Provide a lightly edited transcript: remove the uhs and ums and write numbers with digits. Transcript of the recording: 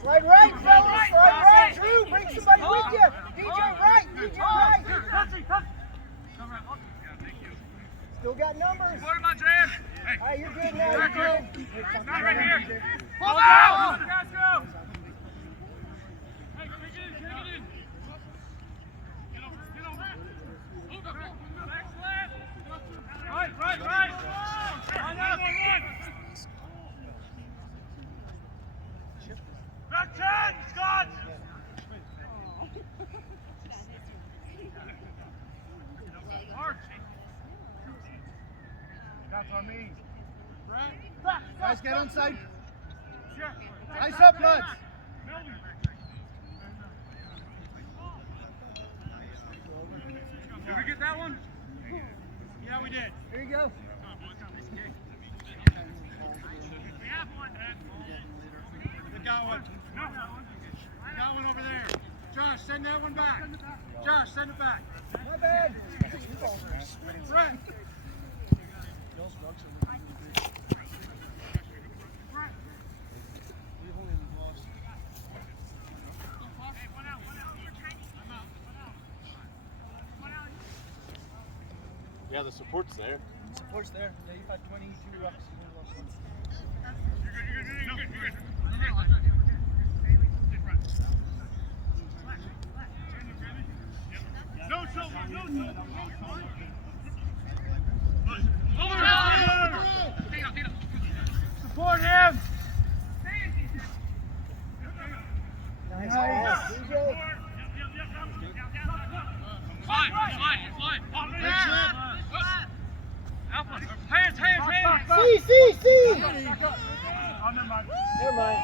Slide right, fellas. Slide right. Drew, bring somebody with you. DJ right. DJ right. Still got numbers. All right, you're good now. You're good. Not right here. Hold out. Guys, go. Right. Back 10, Scots! Scots on me. Guys, get on side. Ice up, lads. Did we get that one? Yeah, we did. Here you go. We have one, Ed. We got one. We got one over there. Josh, send that one back. Josh, send it back. My bad. Brent. Yeah, the support's there. Support's there. Yeah, you've had 22 rucks. You're good. No trouble. Support him. Nice. DJ. Slide. Hands. See. Never mind. Never mind.